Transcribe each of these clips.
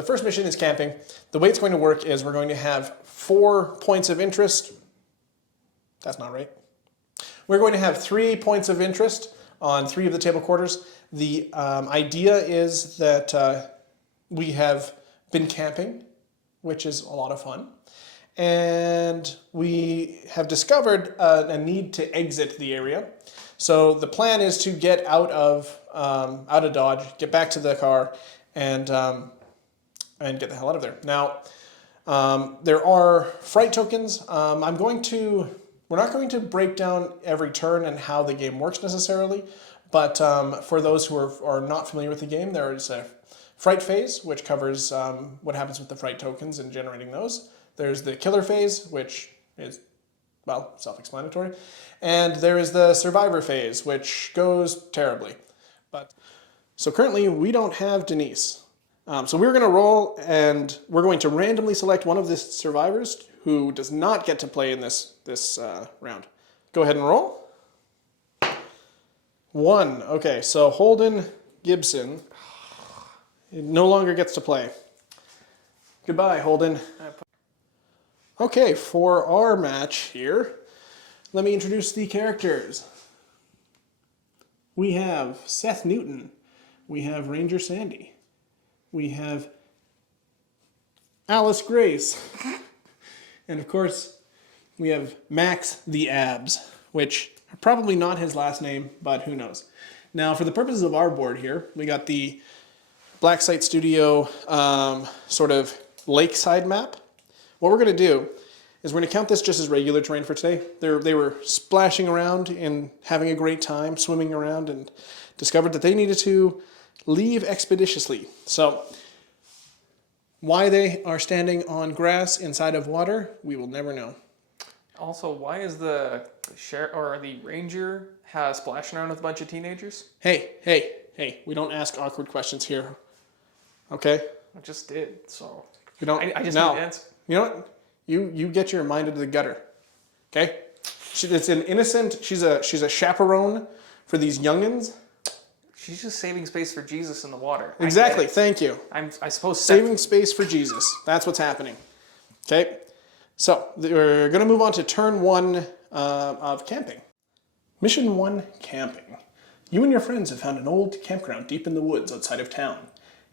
the first mission is camping. The way it's going to work is we're going to have 4 points of interest. That's not right. We're going to have 3 points of interest on 3 of the table quarters. The idea is that we have been camping, which is a lot of fun. And we have discovered a need to exit the area. So the plan is to get out of Dodge, get back to the car, and get the hell out of there. Now, there are fright tokens. We're not going to break down every turn and how the game works necessarily, but for those who are not familiar with the game, there is a fright phase, which covers what happens with the fright tokens and generating those. There's the killer phase, which is, well, self-explanatory. And there is the survivor phase, which goes terribly. So currently, we don't have Denise. So we're going to roll, and we're going to randomly select one of the survivors who does not get to play in this round. Go ahead and roll. 1. Okay, so Holden Gibson no longer gets to play. Goodbye, Holden. Okay, for our match here, let me introduce the characters. We have Seth Newton. We have Ranger Sandy. We have Alice Grace. And of course, we have Max the Abs, which are probably not his last name, but who knows. Now, for the purposes of our board here, we got the Black Site Studio sort of lakeside map. What we're going to do is we're going to count this just as regular terrain for today. They were splashing around and having a great time, swimming around, and discovered that they needed to leave expeditiously. So why they are standing on grass inside of water, we will never know. Also, why is the sheriff or the ranger splashing around with a bunch of teenagers? Hey, we don't ask awkward questions here. Okay? I just did, so We don't. I just no. need to answer. You know what? You get your mind into the gutter. Okay? It's an innocent. She's a chaperone for these youngins. She's just saving space for Jesus in the water. Exactly. Thank you. I suppose saving space for Jesus. That's what's happening. Okay? So we're going to move on to turn 1 of camping. Mission 1, camping. You and your friends have found an old campground deep in the woods outside of town.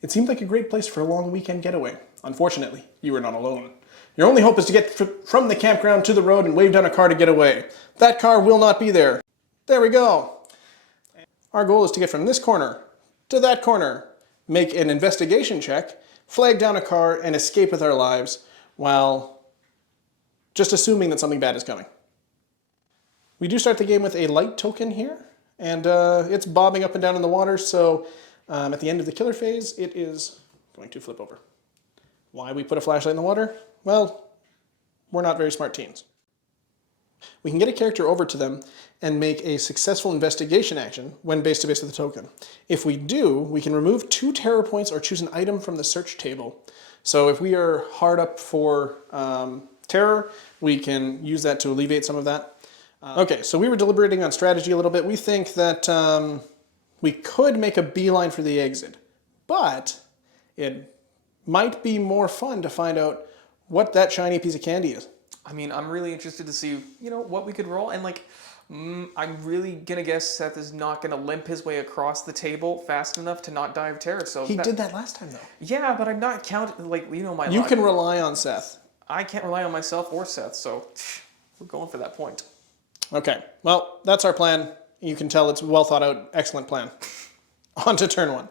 It seemed like a great place for a long weekend getaway. Unfortunately, you are not alone. Your only hope is to get from the campground to the road and wave down a car to get away. That car will not be there. There we go. Our goal is to get from this corner to that corner, make an investigation check, flag down a car, and escape with our lives while just assuming that something bad is coming. We do start the game with a light token here, and it's bobbing up and down in the water, so at the end of the killer phase, it is going to flip over. Why we put a flashlight in the water? Well, we're not very smart teens. We can get a character over to them and make a successful investigation action when base to base with the token. If we do, we can remove 2 terror points or choose an item from the search table. So if we are hard up for terror, we can use that to alleviate some of that. Okay, so we were deliberating on strategy a little bit. We think that we could make a beeline for the exit, but it might be more fun to find out what that shiny piece of candy is. I mean, I'm really interested to see, what we could roll. And I'm really going to guess Seth is not going to limp his way across the table fast enough to not die of terror. So he did that last time, though. Yeah, but I'm not counting, my You luck. can rely on Seth. I can't rely on myself or Seth, so we're going for that point. Okay, well, that's our plan. You can tell it's a well thought out, excellent plan. On to turn 1.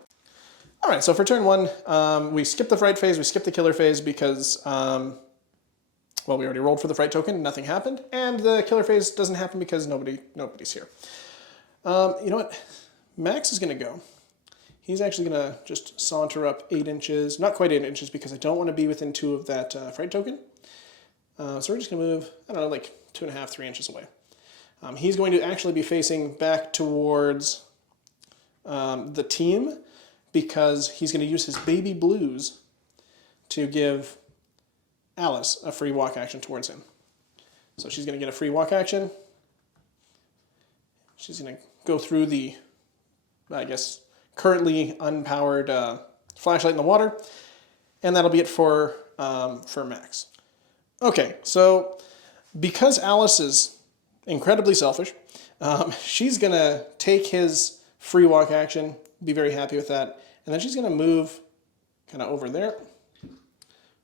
All right, so for turn 1, we skip the fright phase, we skip the killer phase because, well, we already rolled for the fright token, nothing happened, and the killer phase doesn't happen because nobody's here. You know what? Max is going to go. He's actually going to just saunter up 8 inches, not quite 8 inches because I don't want to be within 2 of that fright token. So we're just going to move, 2.5, 3 inches away. He's going to actually be facing back towards the team because he's going to use his baby blues to give Alice a free walk action towards him. So she's going to get a free walk action. She's going to go through the, currently unpowered flashlight in the water. and that'll be it for Max. Okay, so because Alice is incredibly selfish, she's going to take his free walk action, be very happy with that, and then she's going to move kind of over there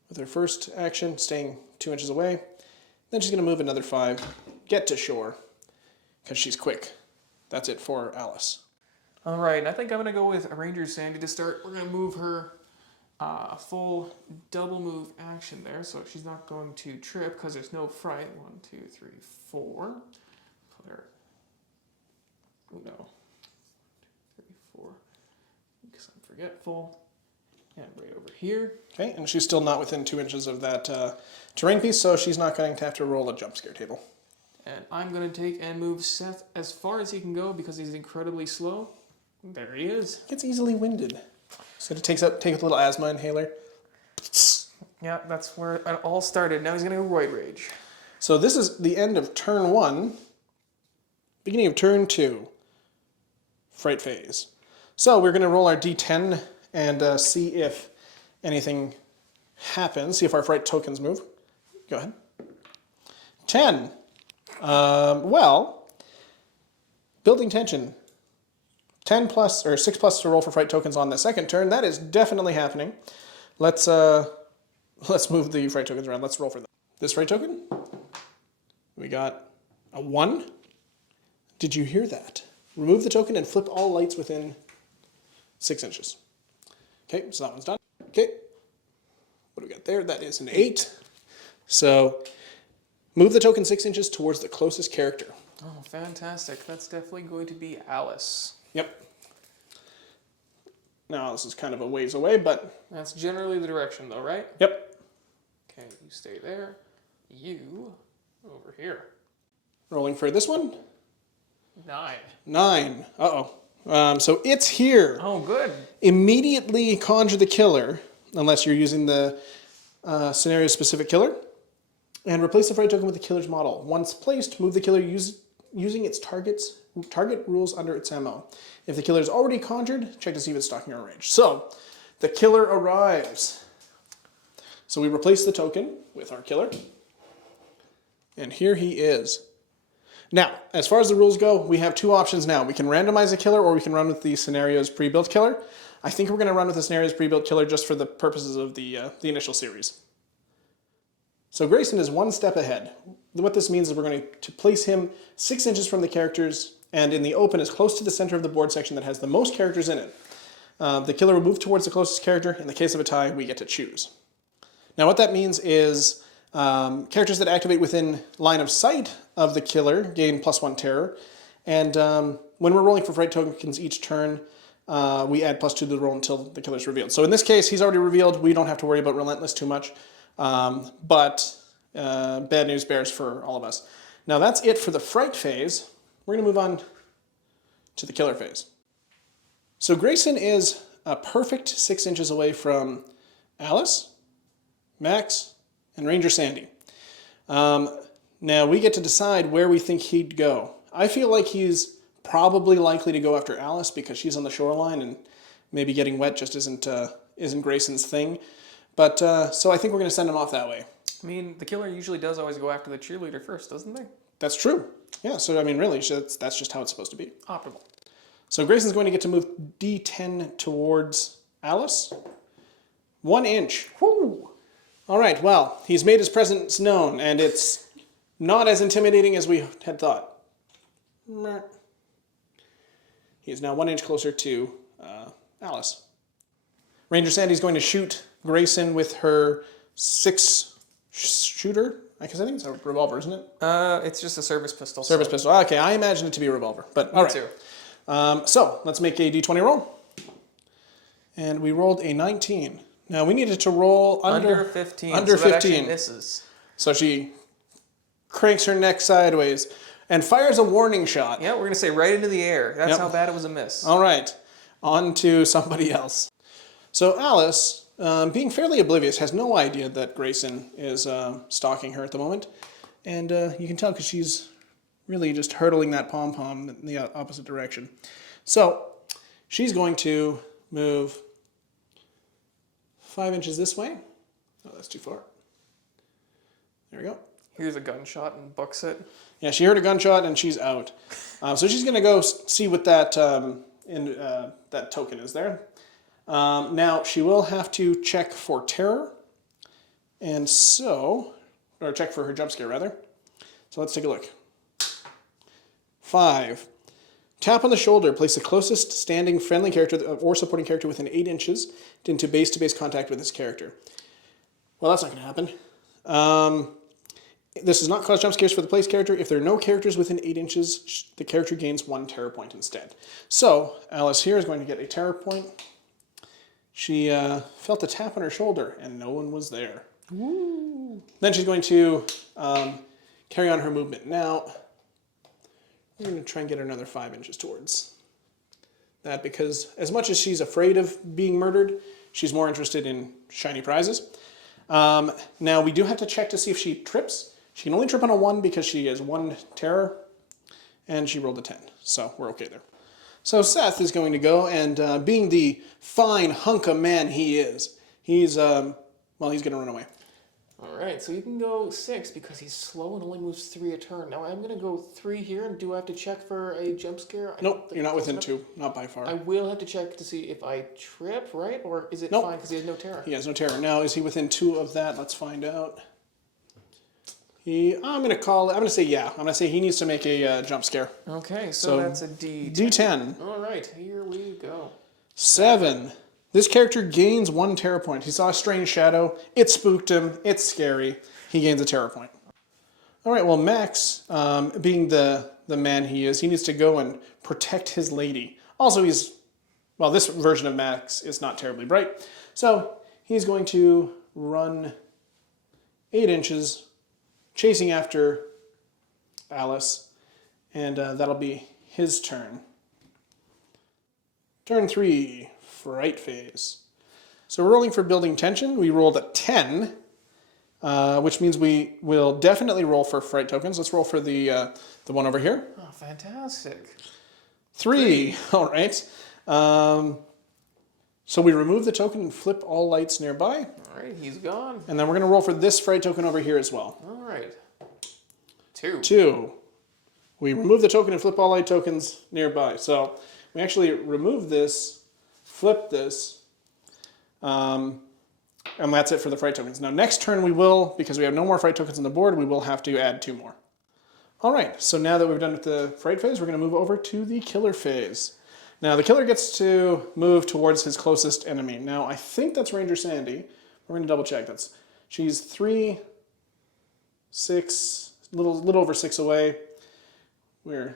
with her first action, staying 2 inches away. Then she's going to move another 5, get to shore, because she's quick. That's it for Alice. All right, I think I'm going to go with Ranger Sandy to start. We're going to move her a full double move action there, so she's not going to trip because there's no fright. 1, 2, 3, 4. Put her. Oh no. 1, 2, 3, 4. Because I'm forgetful. And right over here. Okay, and she's still not within 2 inches of that terrain piece, so she's not going to have to roll a jump scare table. And I'm going to take and move Seth as far as he can go because he's incredibly slow. There he is. Gets easily winded. So it take a little asthma inhaler. Yeah, that's where it all started. Now he's going to go Roid Rage. So this is the end of turn 1, beginning of turn 2, fright phase. So we're going to roll our d10 and see if anything happens, see if our fright tokens move. Go ahead. 10. Well, building tension. 10 plus, or 6 plus to roll for fright tokens on the second turn. That is definitely happening. Let's move the fright tokens around. Let's roll for them. This fright token, we got a 1. Did you hear that? Remove the token and flip all lights within 6 inches. Okay, so that one's done. Okay, what do we got there? That is an 8. So move the token 6 inches towards the closest character. Oh, fantastic. That's definitely going to be Alice. Yep. Now this is kind of a ways away, but... That's generally the direction though, right? Yep. Okay, you stay there. You over here. Rolling for this one. 9. 9. Uh-oh. So it's here. Oh, good. Immediately conjure the killer, unless you're using the scenario-specific killer, and replace the fright token with the killer's model. Once placed, move the killer using its target rules under its MO. If the killer is already conjured, check to see if it's stalking or range. So, the killer arrives. So we replace the token with our killer, and here he is. Now, as far as the rules go, we have 2 options now. We can randomize a killer, or we can run with the scenario's pre-built killer. I think we're going to run with the scenario's pre-built killer just for the purposes of the initial series. So Grayson is 1 step ahead. What this means is we're going to place him 6 inches from the characters and in the open as close to the center of the board section that has the most characters in it. The killer will move towards the closest character. In the case of a tie, we get to choose. Now what that means is characters that activate within line of sight of the killer gain +1 terror. And when we're rolling for fright tokens each turn, we add +2 to the roll until the killer's revealed. So in this case, he's already revealed. We don't have to worry about Relentless too much. But bad news bears for all of us. Now that's it for the fright phase. We're going to move on to the killer phase. So Grayson is a perfect 6 inches away from Alice, Max, and Ranger Sandy. Now we get to decide where we think he'd go. I feel like he's probably likely to go after Alice because she's on the shoreline and maybe getting wet just isn't Grayson's thing. But so I think we're going to send him off that way. I mean, the killer usually does always go after the cheerleader first, doesn't they? That's true. Yeah, so I mean, really, that's just how it's supposed to be. Optimal. So Grayson's going to get to move D10 towards Alice. 1 inch. Woo! All right, well, he's made his presence known, and it's not as intimidating as we had thought. He is now 1 inch closer to Alice. Ranger Sandy's going to shoot Grayson with her 6-shooter. I think it's a revolver, isn't it? It's just a service pistol. Service pistol. Okay, I imagine it to be a revolver, but all right. Too. So let's make a d20 roll. And we rolled a 19. Now we needed to roll under 15. Under so that 15. actually misses. So she cranks her neck sideways and fires a warning shot. Yeah, we're going to say right into the air. That's how bad it was a miss. All right, on to somebody else. So Alice, being fairly oblivious, has no idea that Grayson is stalking her at the moment. And you can tell because she's really just hurtling that pom-pom in the opposite direction. So she's going to move 5 inches this way. Oh, that's too far. There we go. Here's a gunshot and books it. Yeah, she heard a gunshot and she's out. So she's going to go see what that that token is there. Now, she will have to check for terror. And so, or check for her jump scare, rather. So let's take a look. 5. Tap on the shoulder. Place the closest standing friendly character or supporting character within 8 inches into base-to-base contact with this character. Well, that's not going to happen. This does not cause jump scares for the place character. If there are no characters within 8 inches, the character gains 1 terror point instead. So, Alice here is going to get a terror point. She felt a tap on her shoulder, and no one was there. Woo. Then she's going to carry on her movement. Now, we're going to try and get her another 5 inches towards that, because as much as she's afraid of being murdered, she's more interested in shiny prizes. Now, we do have to check to see if she trips. She can only trip on a 1 because she has 1 terror, and she rolled a 10, so we're okay there. So Seth is going to go, and being the fine hunk of man he is, he's going to run away. All right, so you can go 6 because he's slow and only moves 3 a turn. Now I'm going to go 3 here, and do I have to check for a jump scare? Nope, you're not within 2, not by far. I will have to check to see if I trip, right? Or is it fine because he has no terror? He has no terror. Now, is he within 2 of that? Let's find out. I'm going to say yeah. I'm going to say he needs to make a jump scare. Okay, so that's a D10. D10. All right, here we go. 7. This character gains 1 terror point. He saw a strange shadow. It spooked him. It's scary. He gains a terror point. All right, well, Max, being the man he is, he needs to go and protect his lady. Also, this version of Max is not terribly bright. So he's going to run 8 inches, chasing after Alice, and that'll be his turn. Turn 3, fright phase. So we're rolling for building tension. We rolled a 10, which means we will definitely roll for fright tokens. Let's roll for the one over here. Oh, fantastic. 3. All right. So we remove the token and flip all lights nearby. All right, he's gone. And then we're going to roll for this fright token over here as well. All right. 2. 2. We remove the token and flip all light tokens nearby. So we actually remove this, flip this, and that's it for the fright tokens. Now next turn we will, because we have no more fright tokens on the board, we will have to add 2 more. All right, so now that we've done with the fright phase, we're going to move over to the killer phase. Now the killer gets to move towards his closest enemy. Now I think that's Ranger Sandy. We're going to double check. She's 3, 6, little over 6 away. We're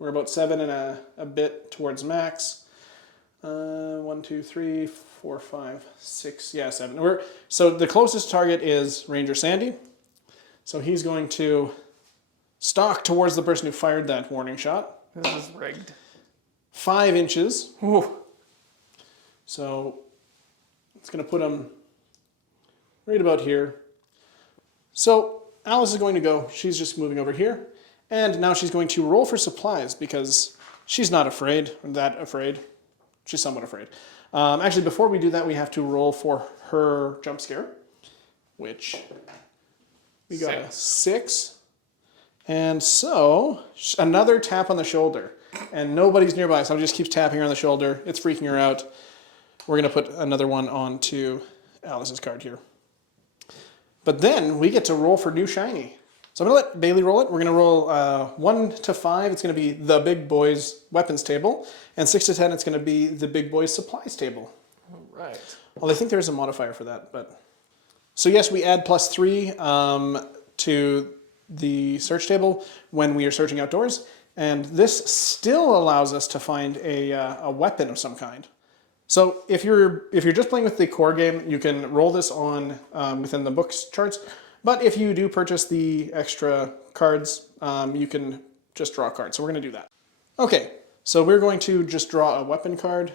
about 7 and a bit towards Max. 1, 2, 3, 4, 5, 6. Yeah, 7. So the closest target is Ranger Sandy. So he's going to stalk towards the person who fired that warning shot. This is rigged. 5 inches. Whew. So it's going to put him right about here. So Alice is going to go. She's just moving over here. And now she's going to roll for supplies because she's not afraid, or that afraid. She's somewhat afraid. Actually, before we do that, we have to roll for her jump scare, which we got a 6. And so another tap on the shoulder. And nobody's nearby, so it just keeps tapping her on the shoulder. It's freaking her out. We're going to put another one onto Alice's card here. But then we get to roll for new shiny. So I'm going to let Bailey roll it. We're going to roll 1 to 5. It's going to be the big boys' weapons table. And 6 to 10, it's going to be the big boys' supplies table. All right. Well, I think there's a modifier for that. So yes, we add +3 to the search table when we are searching outdoors. And this still allows us to find a weapon of some kind. So if you're just playing with the core game, you can roll this on within the books charts. But if you do purchase the extra cards, you can just draw a card. So we're going to do that. Okay, so we're going to just draw a weapon card.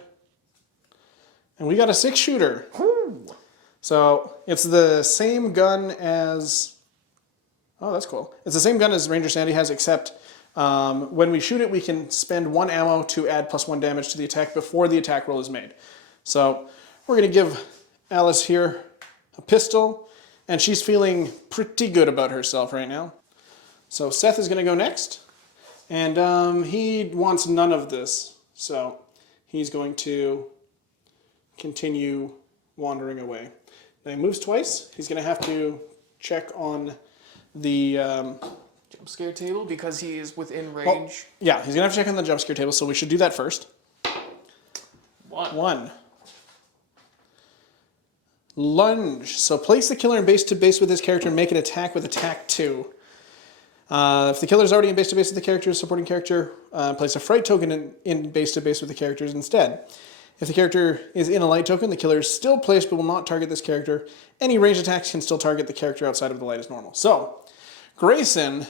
And we got a 6-shooter. So it's the same gun as... Oh, that's cool. It's the same gun as Ranger Sandy has, except when we shoot it, we can spend 1 ammo to add +1 damage to the attack before the attack roll is made. So we're going to give Alice here a pistol, and she's feeling pretty good about herself right now. So Seth is going to go next, and he wants none of this, so he's going to continue wandering away. Now he moves twice. He's going to have to check on the Jump scare table because he is within range. yeah, he's going to have to check on the jump scare table, so we should do that first. 1. Lunge. So place the killer in base to base with his character and make an attack with attack 2. If the killer is already in base to base with the character's supporting character, place a fright token in base to base with the characters instead. If the character is in a light token, the killer is still placed but will not target this character. Any ranged attacks can still target the character outside of the light as normal. So, Grayson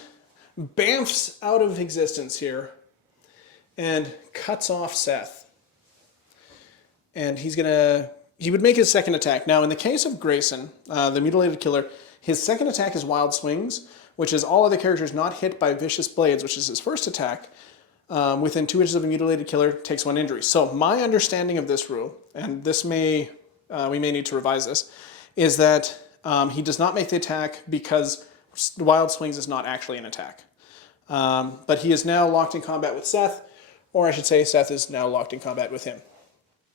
bamfs out of existence here and cuts off Seth. And he would make his second attack. Now, in the case of Grayson, the mutilated killer, his second attack is Wild Swings, which is all other characters not hit by Vicious Blades, which is his first attack, within 2 inches of a mutilated killer, takes 1 injury. So my understanding of this rule, and this we may need to revise this, is that he does not make the attack because Wild Swings is not actually an attack. But he is now locked in combat with Seth, or I should say Seth is now locked in combat with him.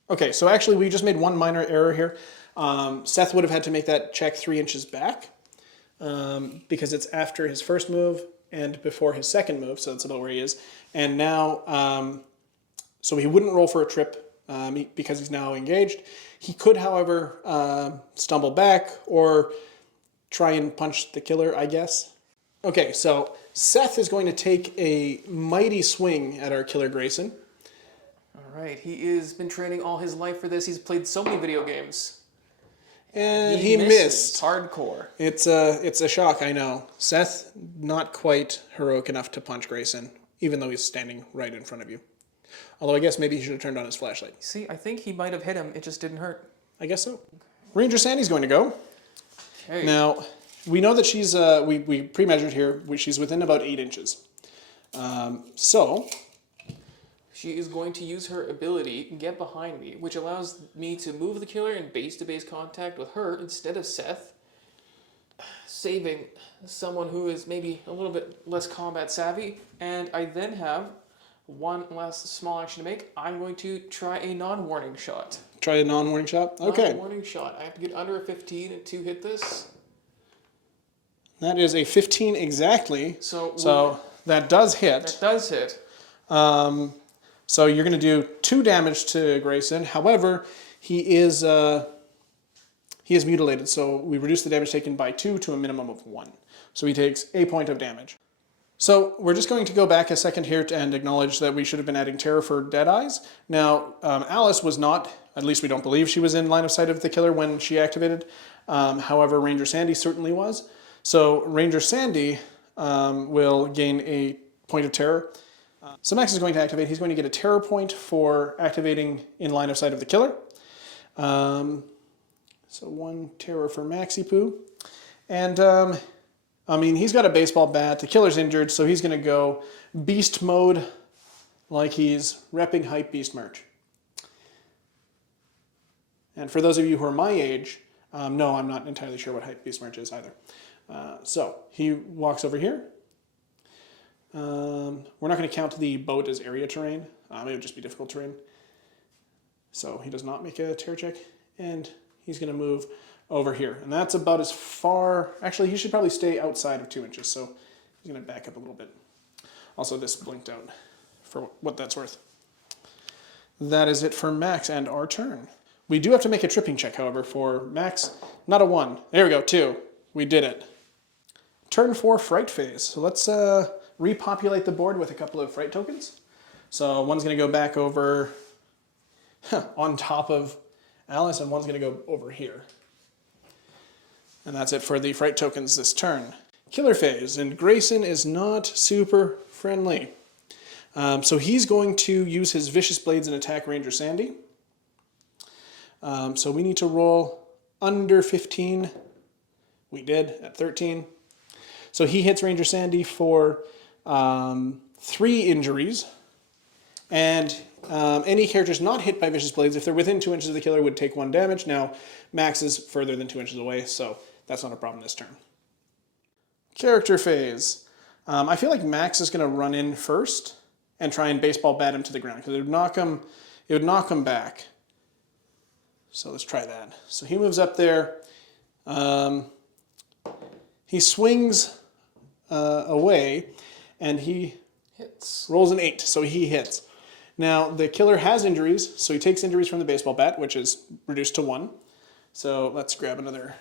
Okay, so actually we just made one minor error here. Seth would have had to make that check 3 inches back because it's after his first move and before his second move, so that's about where he is. And now, so he wouldn't roll for a trip because he's now engaged. He could, however, stumble back or try and punch the killer, I guess. Okay, so Seth is going to take a mighty swing at our killer Grayson. All right, he has been training all his life for this. He's played so many video games. And he missed. Hardcore. It's a shock, I know. Seth, not quite heroic enough to punch Grayson, even though he's standing right in front of you. Although I guess maybe he should have turned on his flashlight. See, I think he might have hit him. It just didn't hurt. I guess so. Ranger Sandy's going to go. Okay. Now, we know that she's, we pre-measured here, she's within about 8 inches. So... she is going to use her ability, Get Behind Me, which allows me to move the killer in base-to-base contact with her instead of Seth, saving someone who is maybe a little bit less combat savvy. And I then have one last small action to make. I'm going to try a non-warning shot. Try a non-warning shot? Okay. Non-warning shot. I have to get under a 15 to hit this. That is a 15 exactly. So that does hit. That does hit. So you're going to do 2 damage to Grayson. However, he is mutilated, so we reduce the damage taken by 2 to a minimum of 1. So he takes a point of damage. So we're just going to go back a second here and acknowledge that we should have been adding terror for Deadeyes. Now, Alice was not, at least we don't believe she was in line of sight of the killer when she activated. However, Ranger Sandy certainly was. So Ranger Sandy will gain a point of terror. So Max is going to activate. He's going to get a terror point for activating in line of sight of the killer. So 1 terror for Maxi Poo. And, I mean, he's got a baseball bat. The killer's injured, so he's going to go beast mode like he's repping Hype Beast merch. And for those of you who are my age, no, I'm not entirely sure what Hype Beast merch is either. So he walks over here. We're not going to count the boat as area terrain. It would just be difficult terrain. So he does not make a terror check. And he's going to move over here. And that's about as far... Actually, he should probably stay outside of 2 inches. So he's going to back up a little bit. Also, this blinked out for what that's worth. That is it for Max and our turn. We do have to make a tripping check, however, for Max. Not a 1. There we go, 2. We did it. Turn 4, Fright Phase. So let's... repopulate the board with a couple of fright tokens. So one's going to go back over on top of Alice, and one's going to go over here. And that's it for the fright tokens this turn. Killer phase, and Grayson is not super friendly. So he's going to use his Vicious Blades and attack Ranger Sandy. So we need to roll under 15. We did at 13. So he hits Ranger Sandy for 3 injuries. And any characters not hit by vicious blades, if they're within 2 inches of the killer, would take 1 damage. Now, Max is further than 2 inches away, so that's not a problem this turn. Character phase. I feel like Max is going to run in first and try and baseball bat him to the ground because it would knock him back. So let's try that. So he moves up there. He swings away, and he Hits. rolls an 8, so he hits. Now, the killer has injuries, so he takes injuries from the baseball bat, which is reduced to 1. So let's grab another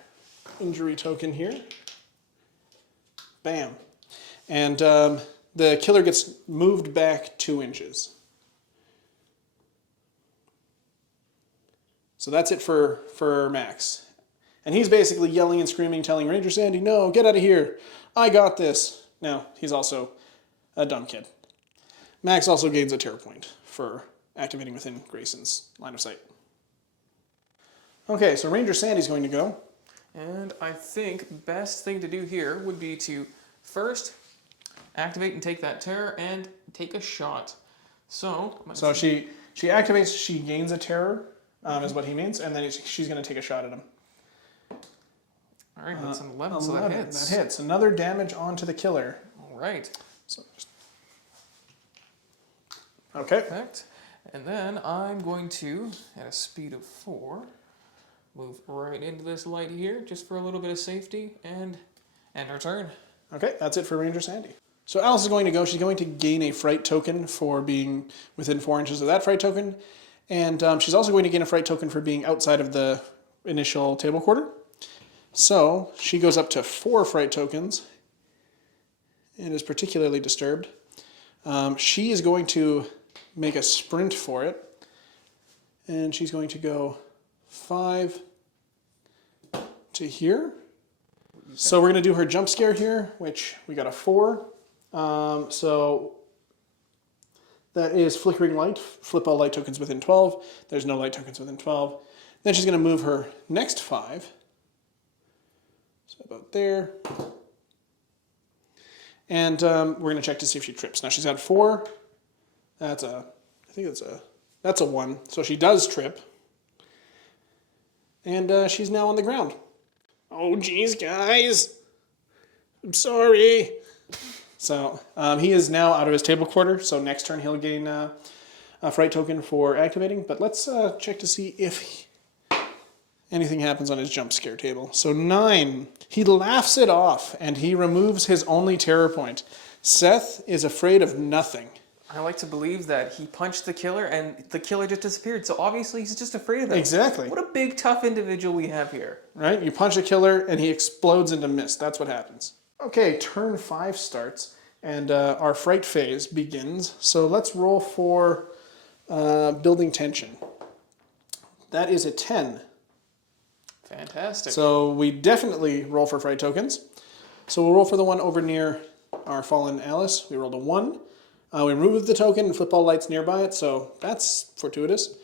injury token here. Bam. And the killer gets moved back 2 inches. So that's it for Max. And he's basically yelling and screaming, telling Ranger Sandy, no, get out of here. I got this. Now, he's also a dumb kid. Max also gains a terror point for activating within Grayson's line of sight. Okay, so Ranger Sandy's going to go. And I think best thing to do here would be to first activate and take that terror and take a shot. So she activates, she gains a terror, is what he means, and then she's going to take a shot at him. All right, that's an 11, so that hits. That hits. Another damage onto the killer. All right. So okay. Perfect. And then I'm going to, at a speed of 4, move right into this light here, just for a little bit of safety, and end our turn. Okay, that's it for Ranger Sandy. So Alice is going to go. She's going to gain a fright token for being within 4 inches of that fright token. And she's also going to gain a fright token for being outside of the initial table quarter. So she goes up to 4 fright tokens and is particularly disturbed. She is going to make a sprint for it. And she's going to go 5 to here. So we're going to do her jump scare here, which we got a 4. So that is flickering light. Flip all light tokens within 12. There's no light tokens within 12. Then she's going to move her next 5. So about there. And we're going to check to see if she trips. Now she's got 4. That's a 1. So she does trip. And she's now on the ground. Oh, geez, guys. I'm sorry. So he is now out of his table quarter. So next turn he'll gain a fright token for activating. But let's check to see if anything happens on his jump scare table. So 9. He laughs it off and he removes his only terror point. Seth is afraid of nothing. I like to believe that he punched the killer and the killer just disappeared. So obviously he's just afraid of it. Exactly. What a big, tough individual we have here. Right? You punch a killer and he explodes into mist. That's what happens. Okay, turn 5 starts and our fright phase begins. So let's roll for building tension. That is a 10. Fantastic. So we definitely roll for fright tokens. So we'll roll for the one over near our fallen Alice. We rolled a 1. We remove the token and flip all lights nearby it, so that's fortuitous.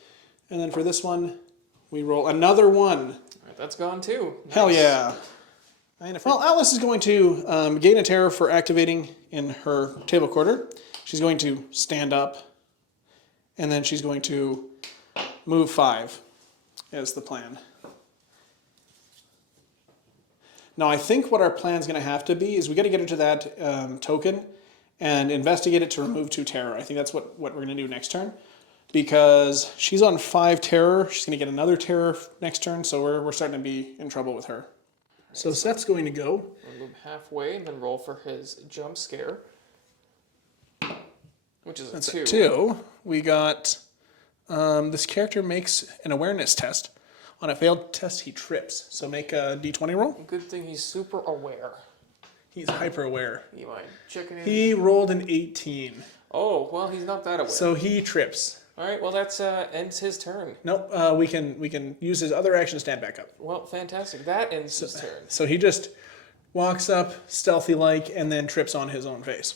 And then for this one, we roll another 1. All right, that's gone too. Nice. Hell yeah. Well, Alice is going to gain a terror for activating in her table quarter. She's going to stand up, and then she's going to move 5 as the plan. Now, I think what our plan is going to have to be is we got to get her to that token and investigate it to remove 2 terror. I think that's what we're going to do next turn. Because she's on 5 terror. She's going to get another terror next turn, so we're starting to be in trouble with her. So Seth's going to go. We'll move halfway and then roll for his jump scare. Which is a 2. A 2. We got, this character makes an awareness test. On a failed test, he trips. So make a d20 roll. Good thing he's super aware. He's hyper aware. You mind checking in? He rolled an 18. Oh, well, he's not that aware. So he trips. All right, well, that's ends his turn. Nope, we can use his other action to stand back up. Well, fantastic. That ends his turn. So he just walks up, stealthy-like, and then trips on his own face.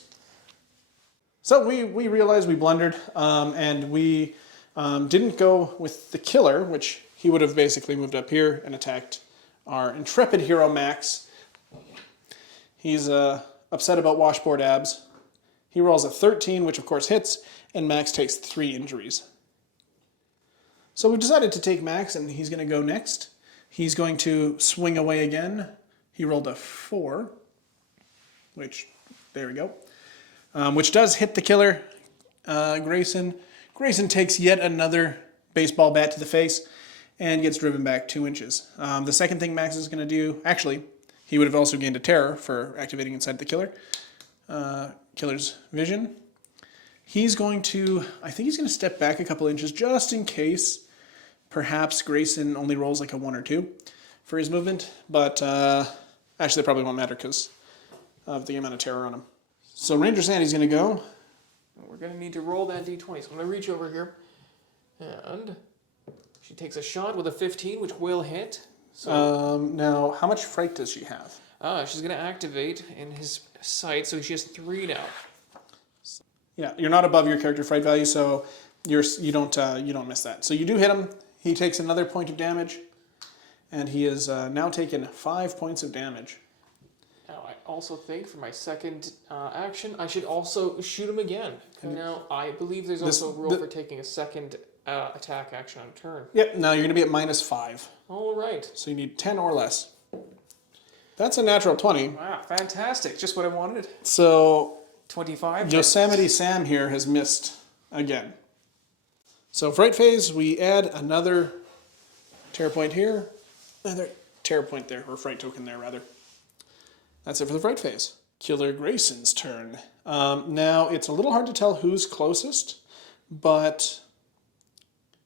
So we realized we blundered, and we didn't go with the killer, which he would have basically moved up here and attacked our intrepid hero, Max. He's upset about washboard abs. He rolls a 13, which of course hits, and Max takes 3 injuries. So we've decided to take Max, and he's going to go next. He's going to swing away again. He rolled a 4, which, there we go, which does hit the killer, Grayson. Grayson takes yet another baseball bat to the face and gets driven back 2 inches. The second thing Max is going to do, actually, he would have also gained a terror for activating inside the killer's vision. He's going to, I think he's going to step back a couple inches just in case perhaps Grayson only rolls like a 1 or 2 for his movement, but actually that probably won't matter because of the amount of terror on him. So Ranger Sandy's going to go. We're going to need to roll that d20, so I'm going to reach over here, and she takes a shot with a 15, which will hit. So, now, how much fright does she have? She's going to activate in his sight, so she has 3 now. Yeah, you're not above your character fright value, so you don't miss that. So you do hit him. He takes another point of damage, and he is now taken 5 points of damage. Now, I also think for my second action, I should also shoot him again. Now, I believe there's also a rule for taking a second attack action on turn. Yep, now you're going to be at -5. All right. So you need 10 or less. That's a natural 20. Wow, fantastic. Just what I wanted. So 25. Yosemite Sam here has missed again. So fright phase, we add another terror point here, another terror point there, or fright token there rather. That's it for the fright phase. Killer Grayson's turn. Now it's a little hard to tell who's closest, but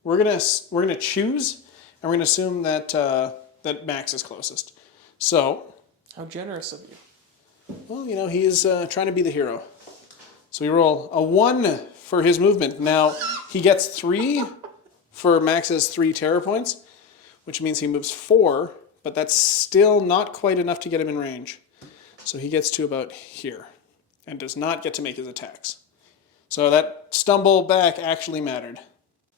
we're gonna choose, and we're gonna assume that that Max is closest. So, how generous of you. well, you know, he is trying to be the hero. So we roll a 1 for his movement. Now, he gets 3 for Max's 3 terror points, which means he moves 4, but that's still not quite enough to get him in range. So he gets to about here and does not get to make his attacks. So that stumble back actually mattered.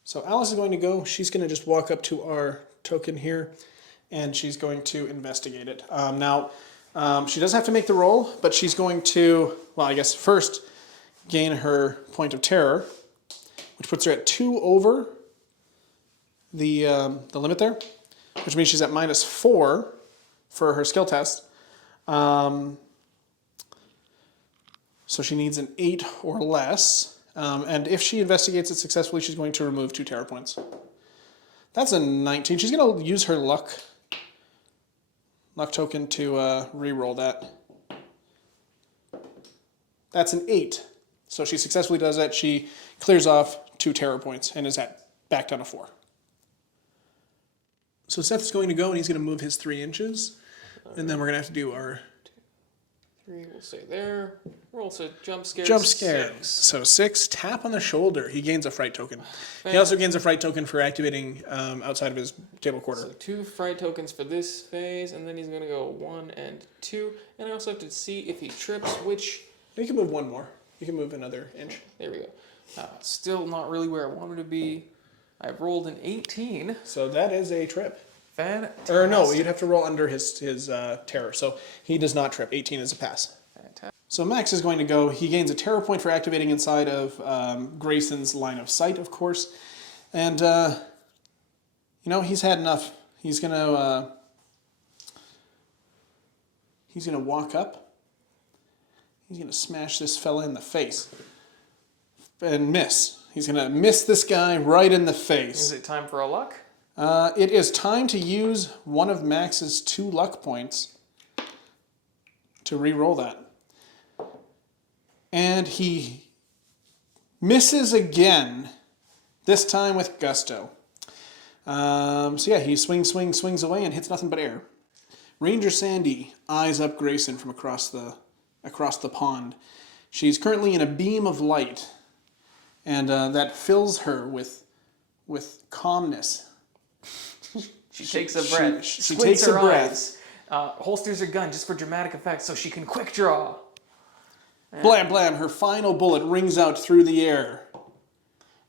So Alice is going to go. She's going to just walk up to our token here, and she's going to investigate it. She does have to make the roll, but she's going to, well, I guess first gain her point of terror, which puts her at 2 over the limit there, which means she's at -4 for her skill test. So she needs an 8 or less, and if she investigates it successfully, she's going to remove 2 terror points. That's a 19. She's going to use her luck token to re-roll that. That's an 8. So she successfully does that. She clears off 2 terror points and is back down to 4. So Seth's going to go, and he's going to move his 3 inches. And then we're going to have to do our 3, we'll say there. We're also jump scare. jump scare. 6. So 6, tap on the shoulder. He gains a fright token. He also gains a fright token for activating outside of his table quarter. So 2 fright tokens for this phase, and then he's going to go 1 and 2. And I also have to see if he trips, which... You can move 1 more. You can move another inch. There we go. Still not really where I wanted to be. I've rolled an 18. So that is a trip. Fantastic. Or no, you'd have to roll under his terror. So he does not trip. 18 is a pass. Fantastic. So Max is going to go. He gains a terror point for activating inside of Grayson's line of sight, of course. And, he's had enough. He's going to walk up. He's going to smash this fella in the face. And miss. He's going to miss this guy right in the face. Is it time for a luck? It is time to use one of Max's 2 luck points to re-roll that. And he misses again, this time with gusto. He swings away and hits nothing but air. Ranger Sandy eyes up Grayson from across the pond. She's currently in a beam of light, and that fills her with calmness. She takes a breath. She takes a breath. Holsters her gun just for dramatic effect so she can quick draw. Blam, blam, her final bullet rings out through the air.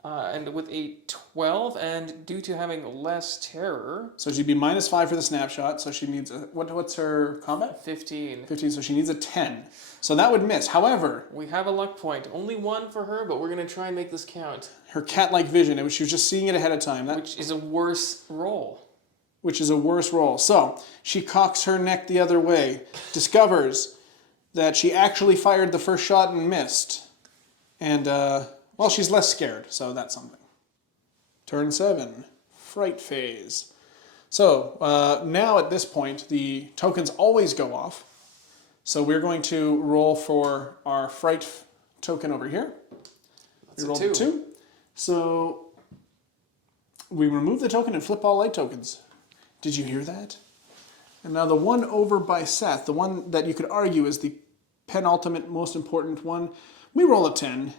And with a 12, and due to having less terror, So she'd be -5 for the snapshot. So she needs a what's her combat? 15. 15. So she needs a 10. So that would miss. However, We have a luck point. Only one for her, but we're going to try and make this count. her cat-like vision, she was just seeing it ahead of time. Which is a worse roll. Which is a worse roll. So she cocks her neck the other way, discovers that she actually fired the first shot and missed. And, well, she's less scared, so that's something. Turn 7, fright phase. So now at this point, the tokens always go off. So we're going to roll for our fright token over here. That's we rolled a a 2. So we remove the token and flip all light tokens. Did you hear that? And now the one over by Seth, the one that you could argue is the penultimate most important one, we roll a 10.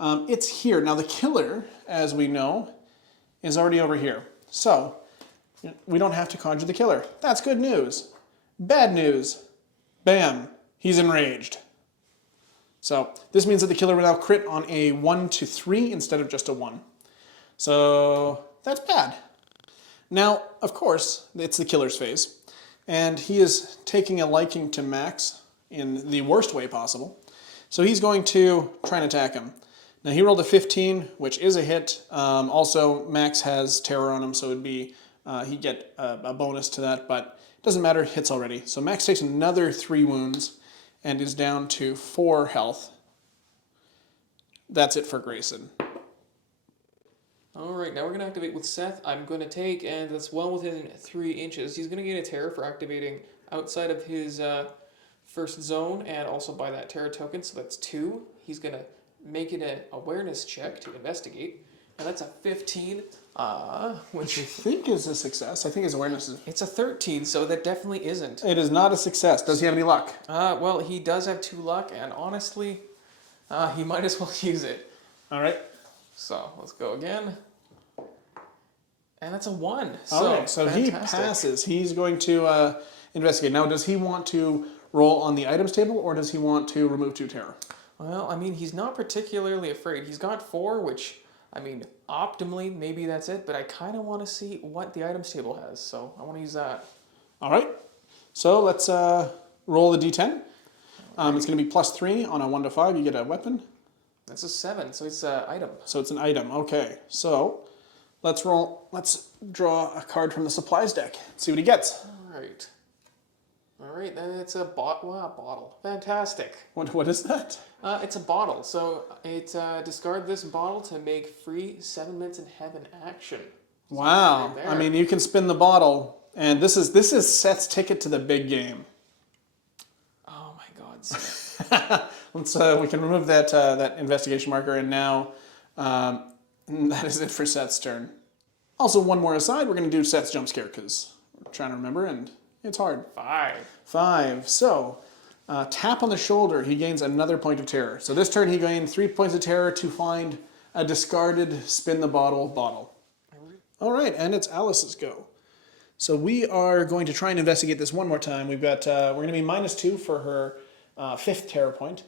It's here. Now the killer, as we know, is already over here. So we don't have to conjure the killer. That's good news. Bad news. Bam. He's enraged. So this means that the killer will now crit on a 1 to 3 instead of just a 1. So that's bad. Now, of course, it's the killer's phase. And he is taking a liking to Max in the worst way possible. So he's going to try and attack him. Now he rolled a 15, which is a hit. Also, Max has terror on him, so it'd be he'd get a bonus to that, but it doesn't matter, hits already. So Max takes another 3 wounds and is down to 4 health. That's it for Grayson. Alright, now we're going to activate with Seth. I'm going to take, and that's well within 3 inches. He's going to gain a terror for activating outside of his first zone, and also by that terror token, so that's 2. He's going to make it an awareness check to investigate, and that's a 15, Which I think is a success. I think his awareness is... It's a 13, so that definitely isn't. It is not a success. Does he have any luck? Well, he does have 2 luck, and honestly, he might as well use it. All right. So, let's go again. And that's a 1. So he passes. He's going to investigate. Now, does he want to roll on the items table, or does he want to remove 2 terror? Well, I mean, he's not particularly afraid. He's got 4, which, I mean, optimally, maybe that's it, but I kind of want to see what the items table has, so I want to use that. All right. So let's roll the d10. It's going to be +3 on a 1 to 5. You get a weapon. That's a 7, so it's an item. So it's an item. Okay. So let's roll. Let's draw a card from the supplies deck. See what he gets. All right. All right, then it's a bottle. Fantastic. What is that? It's a bottle. So it discard this bottle to make free 7 minutes in heaven action. Wow. Right, I mean, you can spin the bottle, and this is Seth's ticket to the big game. Oh my God. Seth. Let's we can remove that that investigation marker, and now that is it for Seth's turn. Also, one more aside, we're going to do Seth's jump scare because we're trying to remember, and it's hard. 5. So, tap on the shoulder, he gains another point of terror. So this turn he gained 3 points of terror to find a discarded spin the bottle. All right, and it's Alice's go. So we are going to try and investigate this one more time. We've got we're going to be -2 for her 5th terror point,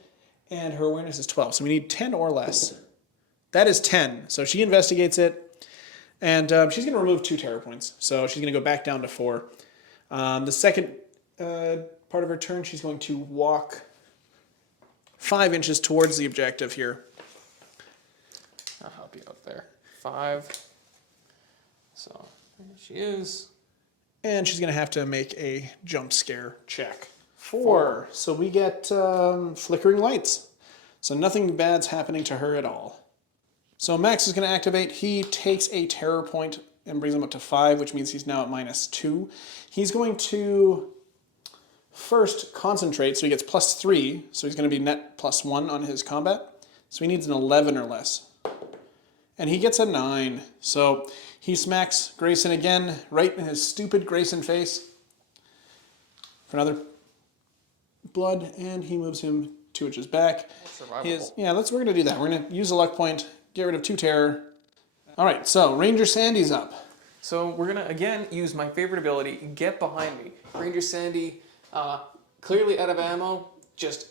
and her awareness is 12. So we need 10 or less. That is 10. So she investigates it, and she's going to remove 2 terror points. So she's going to go back down to 4. The second part of her turn, she's going to walk 5 inches towards the objective here. I'll help you out there. 5. So there she is. And she's going to have to make a jump scare check. 4. So we get flickering lights. So nothing bad's happening to her at all. So Max is going to activate. He takes a terror point and brings him up to 5, which means he's now at -2. He's going to first concentrate, so he gets +3, so he's going to be net +1 on his combat. So he needs an 11 or less. And he gets a 9. So he smacks Grayson again, right in his stupid Grayson face for another blood, and he moves him 2 inches back. We're going to do that. We're going to use a luck point, get rid of 2 terror. All right, so Ranger Sandy's up. So we're going to, again, use my favorite ability, get behind me. Ranger Sandy, clearly out of ammo, just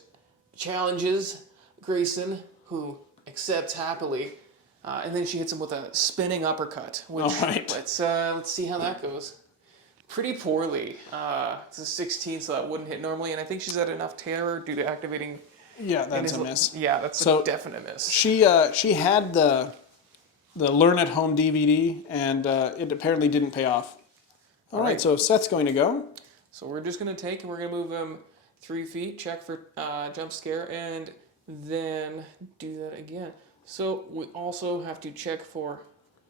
challenges Grayson, who accepts happily. And then she hits him with a spinning uppercut. Which, All right. Let's see how that goes. Pretty poorly. It's a 16, so that wouldn't hit normally. And I think she's at enough terror due to activating. Yeah, that's a miss. Yeah, that's a definite miss. She had the Learn at Home DVD, and it apparently didn't pay off. All right, so Seth's going to go. So we're just going to take and we're going to move him 3 feet, check for jump scare, and then do that again. So we also have to check for,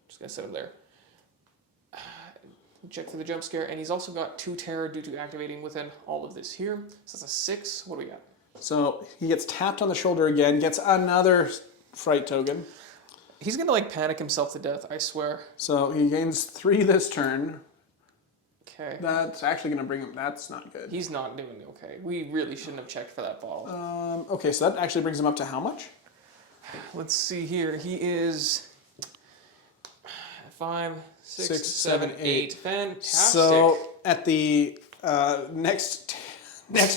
just going to set him there. Check for the jump scare, and he's also got 2 terror due to activating within all of this here. So that's a 6. What do we got? So he gets tapped on the shoulder again, gets another fright token. He's going to like panic himself to death, I swear. So he gains 3 this turn. Okay. That's actually going to bring him, that's not good. He's not doing okay. We really shouldn't have checked for that bottle. Okay, so that actually brings him up to how much? Let's see here. He is 5, 6, 6, 7, 7, 8. Fantastic. So at the next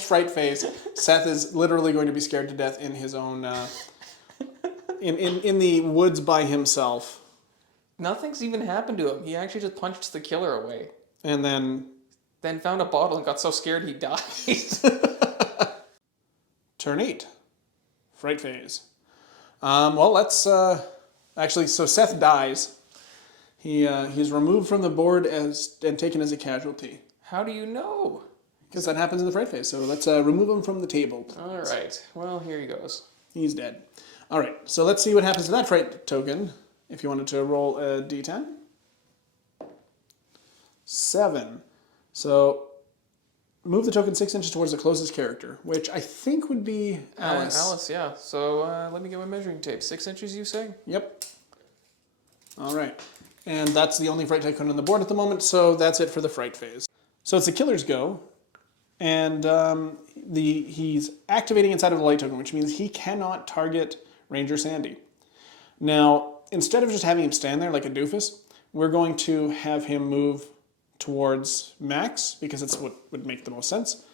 fright phase, Seth is literally going to be scared to death in his own, in the woods by himself. Nothing's even happened to him. He actually just punched the killer away. And then found a bottle and got so scared he died. Turn 8. Fright phase. Well, let's actually. So Seth dies. He's removed from the board and taken as a casualty. How do you know? Because that happens in the fright phase. So let's remove him from the table. All right. Well, here he goes. He's dead. All right. So let's see what happens to that fright token. If you wanted to roll a d10. 7. So move the token 6 inches towards the closest character, which I think would be Alice. Alice, yeah. So let me get my measuring tape. 6 inches, you say? Yep. All right. And that's the only fright token on the board at the moment, so that's it for the fright phase. So it's the killer's go, and he's activating inside of the light token, which means he cannot target Ranger Sandy. Now, instead of just having him stand there like a doofus, we're going to have him move towards Max, because that's what would make the most sense.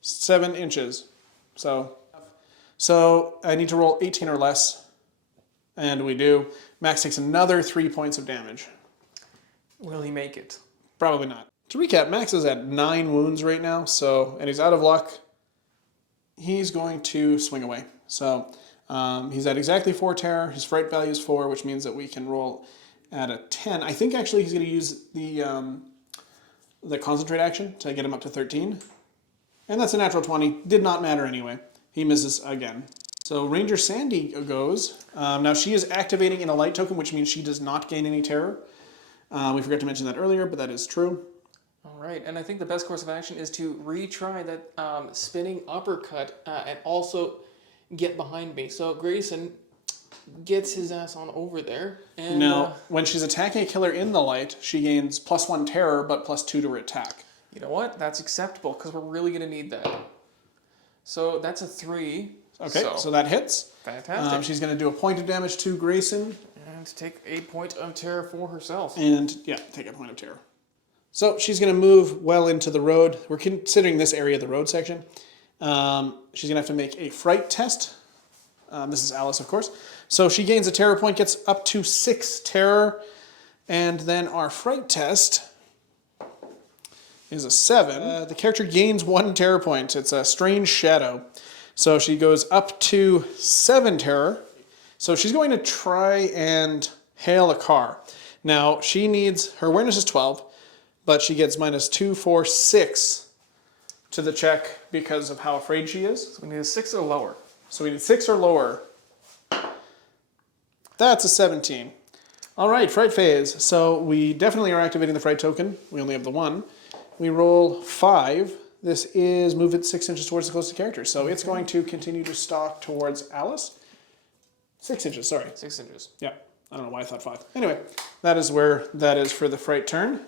7 inches. So I need to roll 18 or less, and we do. Max takes another 3 points of damage. Will he make it? Probably not. To recap, Max is at 9 wounds right now, and he's out of luck. He's going to swing away. So he's at exactly 4 terror. His fright value is 4, which means that we can roll at a 10. I think actually he's going to use the concentrate action to get him up to 13. And that's a natural 20. Did not matter anyway. He misses again. So Ranger Sandy goes. Now she is activating in a light token, which means she does not gain any terror. We forgot to mention that earlier, but that is true. All right, and I think the best course of action is to retry that spinning uppercut and also get behind me. So Grayson gets his ass on over there. And now, when she's attacking a killer in the light, she gains +1 terror, but +2 to her attack. You know what? That's acceptable, because we're really going to need that. So that's a 3. Okay, so that hits. Fantastic. She's going to do a point of damage to Grayson. And take a point of terror for herself. And, yeah, take a point of terror. So she's going to move well into the road. We're considering this area the road section. She's going to have to make a fright test. This is Alice, of course. So she gains a terror point, gets up to 6 terror. And then our fright test is a 7. The character gains 1 terror point. It's a strange shadow. So she goes up to 7 terror. So she's going to try and hail a car. Now, her awareness is 12, but she gets -2, 4, 6 to the check because of how afraid she is. So we need a 6 or lower. So we need 6 or lower. That's a 17. All right, fright phase. So we definitely are activating the fright token. We only have the 1. We roll 5. This is move it 6 inches towards the closest character. So it's going to continue to stalk towards Alice. 6 inches, sorry. 6 inches. Yeah, I don't know why I thought 5. Anyway, that is where that is for the fright turn.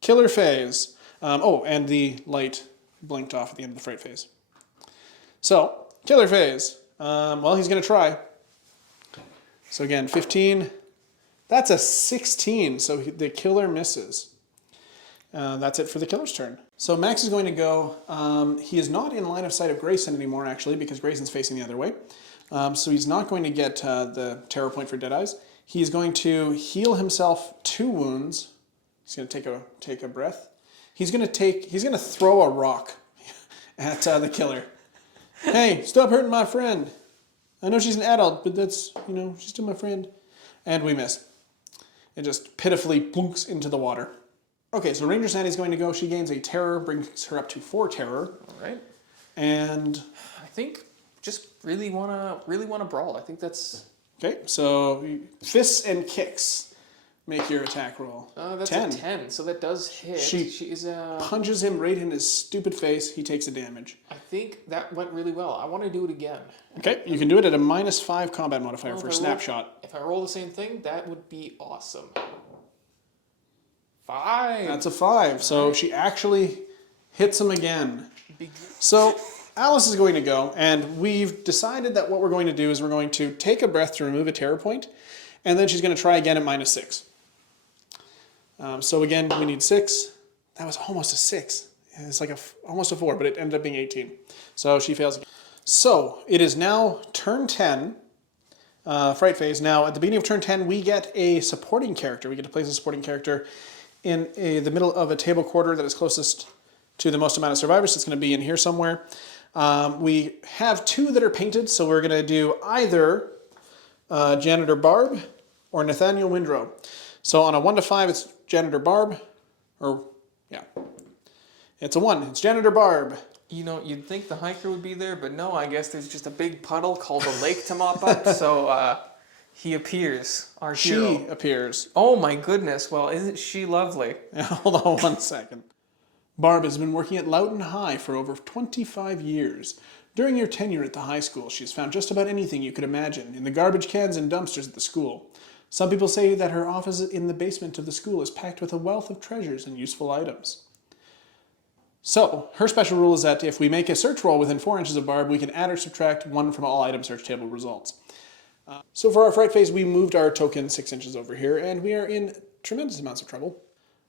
Killer phase. And the light blinked off at the end of the fright phase. So, killer phase. Well, he's going to try. So again, 15. That's a 16, so the killer misses. That's it for the killer's turn. So Max is going to go. He is not in line of sight of Grayson anymore, actually, because Grayson's facing the other way. So he's not going to get the terror point for Deadeyes. He's going to heal himself 2 wounds. He's going to take a breath. He's going to throw a rock at the killer. Hey, stop hurting my friend. I know she's an adult, but that's, she's still my friend. And we miss. It just pitifully plunks into the water. Okay, so Ranger Sandy's going to go. She gains a terror, brings her up to 4 terror. All right. And I think just really wanna brawl. I think that's okay. So fists and kicks make your attack roll. that's 10. a 10, so that does hit. She is punches him right in his stupid face. He takes a damage. I think that went really well. I want to do it again. Okay, you can do it at a -5 combat modifier for a snapshot. If I roll the same thing, that would be awesome. 5. That's a 5. So she actually hits him again. So Alice is going to go, and we've decided that what we're going to do is we're going to take a breath to remove a terror point, and then she's going to try again at -6. So again, we need 6. That was almost a 6. It's like almost a 4, but it ended up being 18. So she fails again. So it is now turn 10, fright phase. Now at the beginning of turn 10, we get a supporting character. We get to place a supporting character in the middle of a table quarter that is closest to the most amount of survivors. It's going to be in here somewhere. We have 2 that are painted, so we're going to do either Janitor Barb or Nathaniel Windrow. So on a 1 to 5, it's Janitor Barb, it's a 1. It's Janitor Barb. You'd think the hiker would be there, but no, I guess there's just a big puddle called a lake to mop up, so he appears, our hero. She appears. Oh my goodness, well, isn't she lovely? Hold on 1 second. Barb has been working at Loughton High for over 25 years. During your tenure at the high school, she has found just about anything you could imagine in the garbage cans and dumpsters at the school. Some people say that her office in the basement of the school is packed with a wealth of treasures and useful items. So, her special rule is that if we make a search roll within 4 inches of Barb, we can add or subtract 1 from all item search table results. So for our fright phase, we moved our token 6 inches over here, and we are in tremendous amounts of trouble.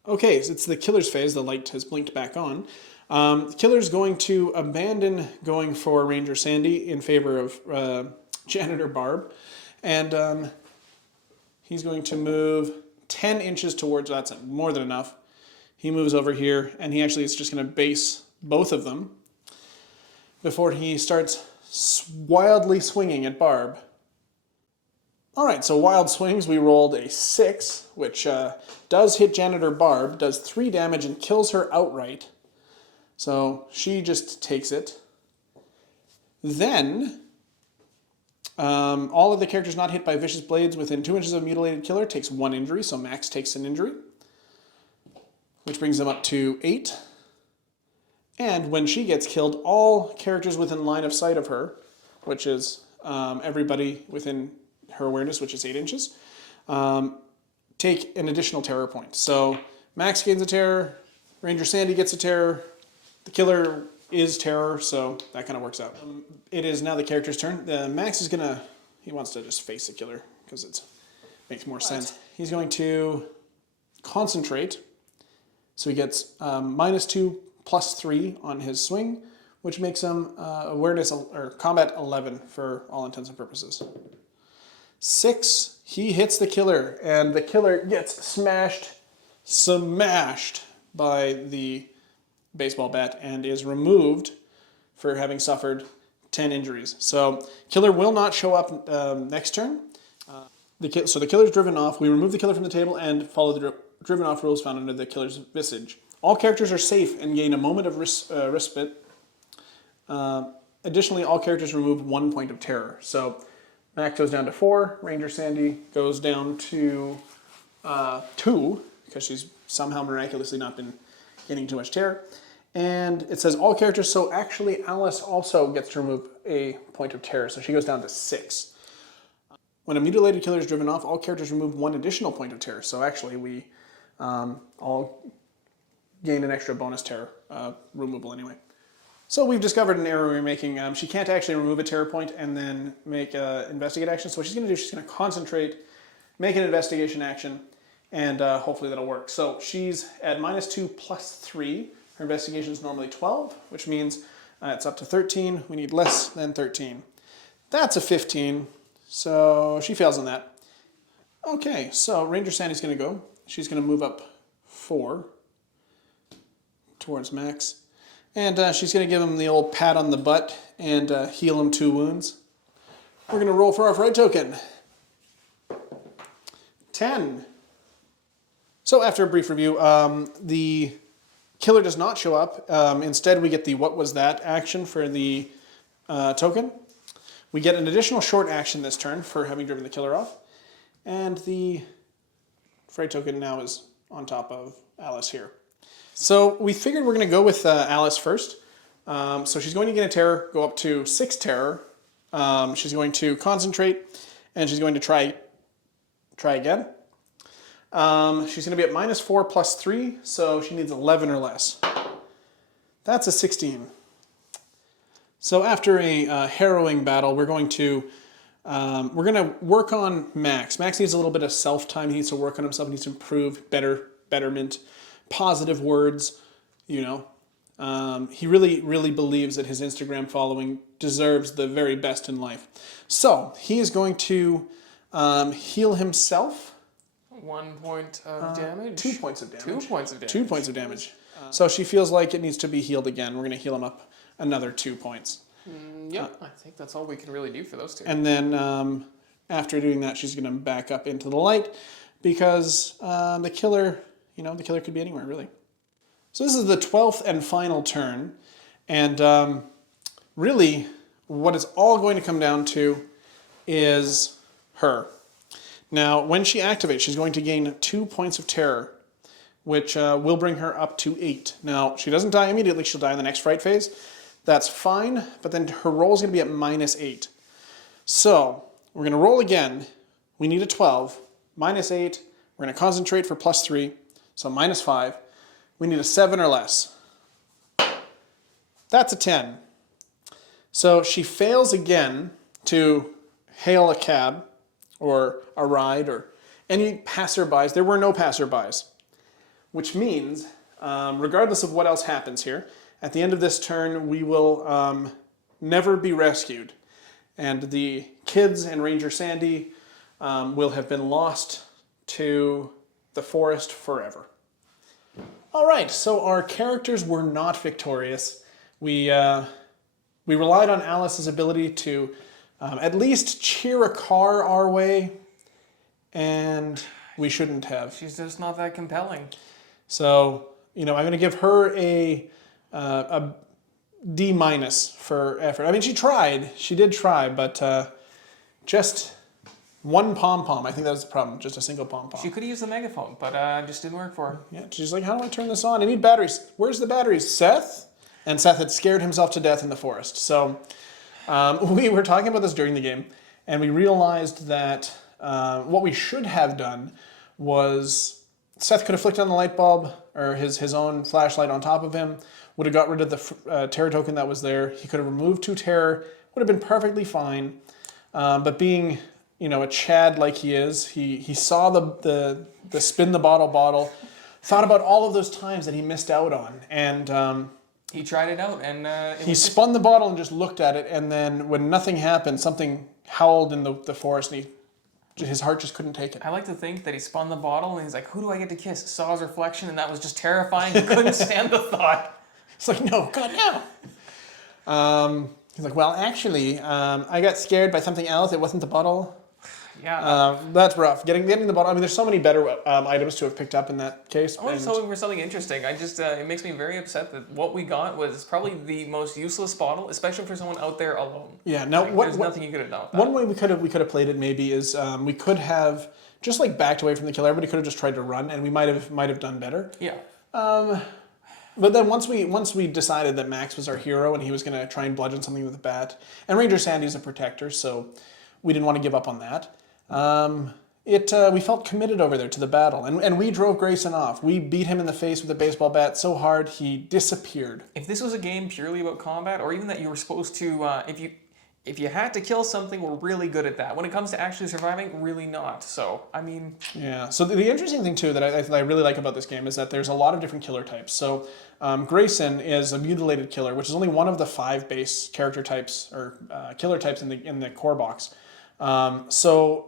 Okay, so it's the killer's phase. The light has blinked back on. The killer's going to abandon going for Ranger Sandy in favor of Janitor Barb, and he's going to move 10 inches towards, that's more than enough. He moves over here, and he actually is just going to base both of them before he starts wildly swinging at Barb. All right, so wild swings, we rolled a 6, which does hit Janitor Barb, does 3 damage, and kills her outright. So she just takes it. Then, all of the characters not hit by vicious blades within 2 inches of mutilated killer takes 1 injury, so Max takes an injury, which brings them up to 8. And when she gets killed, all characters within line of sight of her, which is everybody within her awareness, which is 8 inches, take an additional terror point. So Max gains a terror, Ranger Sandy gets a terror, the killer is terror, so that kind of works out. It is now the character's turn. Max is he wants to just face the killer because it makes more sense. He's going to concentrate, so he gets -2 +3 on his swing, which makes him awareness or combat 11 for all intents and purposes. 6, he hits the killer, and the killer gets smashed by the baseball bat and is removed for having suffered 10 injuries. So killer will not show up next turn. So the killer's driven off. We remove the killer from the table and follow the driven off rules found under the killer's visage. All characters are safe and gain a moment of respite. Additionally, all characters remove 1 point of terror. So Max goes down to 4. Ranger Sandy goes down to 2 because she's somehow miraculously not been getting too much terror. And it says all characters, so actually Alice also gets to remove a point of terror, so she goes down to 6. When a mutilated killer is driven off, all characters remove 1 additional point of terror, so actually we all gain an extra bonus terror removal anyway. So we've discovered an error we're making. She can't actually remove a terror point and then make an investigate action, so what she's going to do, she's going to concentrate, make an investigation action, and hopefully that'll work. So she's at -2 +3. Her investigation is normally 12, which means it's up to 13. We need less than 13. That's a 15, so she fails on that. Okay, so Ranger Sandy's going to go. She's going to move up 4 towards Max. And she's going to give him the old pat on the butt and heal him 2 wounds. We're going to roll for our fright token. 10. So after a brief review, the killer does not show up. Instead, we get the what was that action for the token. We get an additional short action this turn for having driven the killer off. And the fright token now is on top of Alice here. So we figured we're going to go with Alice first. So she's going to gain a terror, go up to 6 terror. She's going to concentrate, and she's going to try again. She's going to be at -4 plus 3, so she needs 11 or less. That's a 16. So after a harrowing battle, we're going to work on Max. Max needs a little bit of self-time. He needs to work on himself. He needs to improve, betterment, positive words, you know. He really believes that his Instagram following deserves the very best in life. So he is going to heal himself. 1 point of damage. 2 points of damage. 2 points of damage. 2 poents of damage. So she feels like it needs to be healed again. We're going to heal him up another 2 points. Yep, I think that's all we can really do for those 2. And then after doing that, she's going to back up into the light because the killer could be anywhere, really. So this is the 12th and final turn. And really, what it's all going to come down to is her. Now, when she activates, she's going to gain 2 points of terror, which will bring her up to 8. Now, she doesn't die immediately. She'll die in the next fright phase. That's fine, but then her roll is going to be at -8. So we're going to roll again. We need a 12. -8. We're going to concentrate for +3, so -5. We need a 7 or less. That's a 10. So she fails again to hail a cab or a ride or any passerbys. There were no passerbys, which means, regardless of what else happens here, at the end of this turn, we will never be rescued. And the kids and Ranger Sandy will have been lost to the forest forever. All right, so our characters were not victorious. We relied on Alice's ability to at least cheer a car our way, and we shouldn't have. She's just not that compelling. So, I'm going to give her a D- for effort. I mean, she tried. She did try, but just one pom-pom. I think that was the problem. Just a single pom-pom. She could have used the megaphone, but it just didn't work for her. Yeah, she's like, how do I turn this on? I need batteries. Where's the batteries, Seth? And Seth had scared himself to death in the forest. So we were talking about this during the game, and we realized that what we should have done was Seth could have flicked on the light bulb or his own flashlight on top of him, would have got rid of the terror token that was there. He could have removed 2 terror, would have been perfectly fine. But being, a Chad like he is, he saw the spin the bottle, thought about all of those times that he missed out on, and he tried it out, and he spun the bottle and just looked at it, and then when nothing happened, something howled in the forest, and his heart just couldn't take it. I like to think that he spun the bottle, and he's like, who do I get to kiss? Saw his reflection, and that was just terrifying. He couldn't stand the thought. It's like, no, God, no. He's like, well, actually, I got scared by something else. It wasn't the bottle. Yeah. That's rough. Getting the bottle. I mean, there's so many better items to have picked up in that case. I was hoping for something interesting. I just, it makes me very upset that what we got was probably the most useless bottle, especially for someone out there alone. Yeah. Now, there's nothing you could have done with that. One way we could have played it maybe is we could have just like backed away from the killer. Everybody could have just tried to run, and we might have done better. Yeah. But then once we decided that Max was our hero and he was going to try and bludgeon something with a bat, and Ranger Sandy's a protector, so we didn't want to give up on that. We felt committed over there to the battle, and we drove Grayson off. We beat him in the face with a baseball bat so hard he disappeared. If this was a game purely about combat, or even that you were supposed to, if you had to kill something, we're really good at that. When it comes to actually surviving, really not. So, I mean... Yeah, so the interesting thing, too, that I really like about this game is that there's a lot of different killer types. So Grayson is a mutilated killer, which is only one of the 5 base character types, or killer types in the core box. So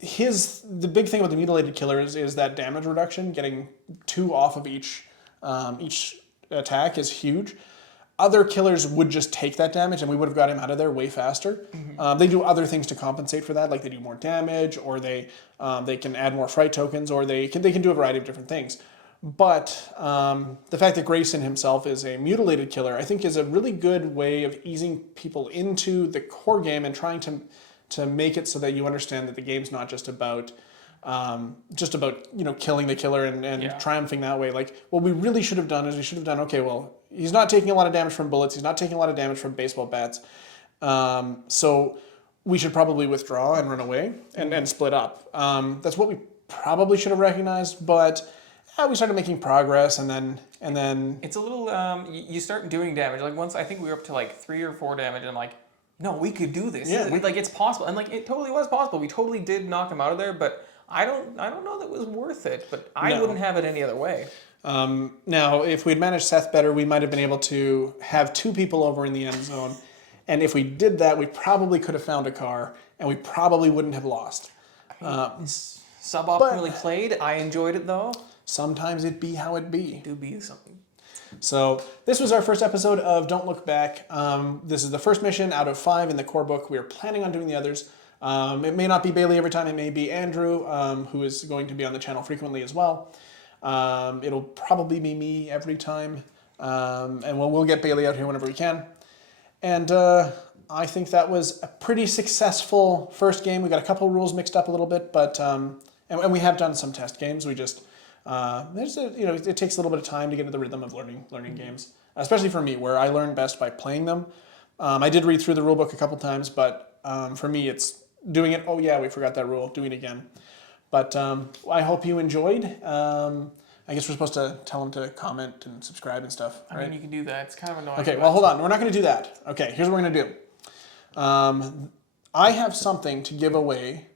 the big thing about the mutilated killer is that damage reduction, getting 2 off of each attack is huge. Other killers would just take that damage and we would have got him out of there way faster. Mm-hmm. They do other things to compensate for that, like they do more damage, or they can add more fright tokens, or they can do a variety of different things. But the fact that Grayson himself is a mutilated killer, I think, is a really good way of easing people into the core game and trying to make it so that you understand that the game's not just about killing the killer and triumphing that way. Like, what we really should have done is okay, well, he's not taking a lot of damage from bullets, he's not taking a lot of damage from baseball bats, so we should probably withdraw and run away and split up. That's what we probably should have recognized, but we started making progress, and then it's a little you start doing damage. Like, once I think we were up to like 3 or 4 damage, and I'm like, no, we could do this. Yeah. It's possible, and like it totally was possible. We totally did knock him out of there, but I don't know that it was worth it. But I wouldn't have it any other way. Now, if we'd managed Seth better, we might have been able to have 2 people over in the end zone, and if we did that, we probably could have found a car, and we probably wouldn't have lost. Suboptimally played. I enjoyed it though. Sometimes it be how it be. Do be something. So this was our first episode of Don't Look Back. This is the first mission out of 5 in the core book. We are planning on doing the others. It may not be Bailey every time. It may be Andrew, who is going to be on the channel frequently as well. It'll probably be me every time. And we'll get Bailey out here whenever we can. And I think that was a pretty successful first game. We got a couple rules mixed up a little bit, but and we have done some test games. We just it takes a little bit of time to get into the rhythm of learning games, especially for me, where I learn best by playing them. I did read through the rule book a couple times, but for me, it's doing it. Oh yeah, we forgot that rule. Doing it again. But I hope you enjoyed. I guess we're supposed to tell them to comment and subscribe and stuff, right? I mean, you can do that. It's kind of annoying. Okay, well, hold on. We're not going to do that. Okay, here's what we're going to do. I have something to give away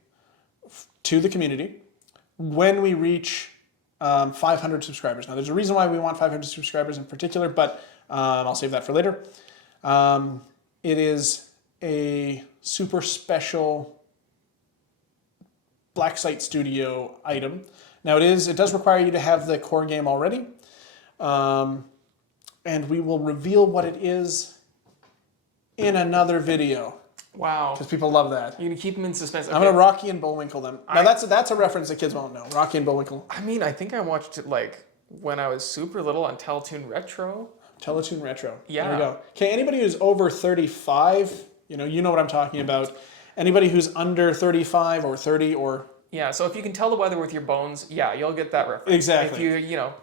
to the community when we reach 500 subscribers. Now, there's a reason why we want 500 subscribers in particular, but I'll save that for later. It is a super special Black Site Studio item. Now, it does require you to have the core game already, and we will reveal what it is in another video. Wow. Because people love that. You're going to keep them in suspense. Okay. I'm going to Rocky and Bullwinkle them. Now, that's a reference that kids won't know. Rocky and Bullwinkle. I mean, I think I watched it like when I was super little on Teletoon Retro. Teletoon Retro. Yeah. There we go. Okay, anybody who's over 35, you know what I'm talking about. Anybody who's under 35 or 30 or... Yeah, so if you can tell the weather with your bones, yeah, you'll get that reference. Exactly. If you.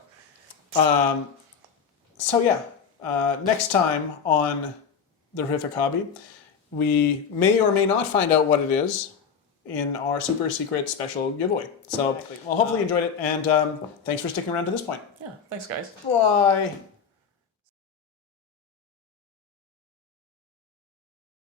So yeah, next time on The Horrific Hobby, we may or may not find out what it is in our super secret special giveaway. So, well, hopefully you enjoyed it, and thanks for sticking around to this point. Yeah, thanks, guys. Bye.